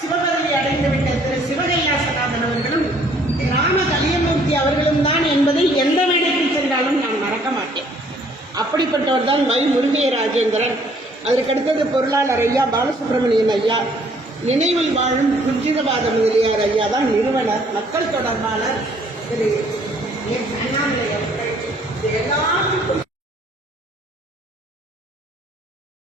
சிவபதவி அடைந்துவிட்ட திரு சிவகைலாசநாதன் அவர்களும் ராம கலியமூர்த்தி அவர்களும் தான் என்பதை எந்த மேடைக்கு சென்றாலும் நான் மறக்க மாட்டேன். அப்படிப்பட்டவர் தான் வை முருகே ராஜேந்திரன். அதற்கடுத்தது பொருளாளர் ஐயா பாலசுப்ரமணியன் ஐயா, நினைவில் வாழும் குஞ்சிதபாத முதலியார் ஐயா தான் நிறுவனர், மக்கள் தொடர்பாளர் திரு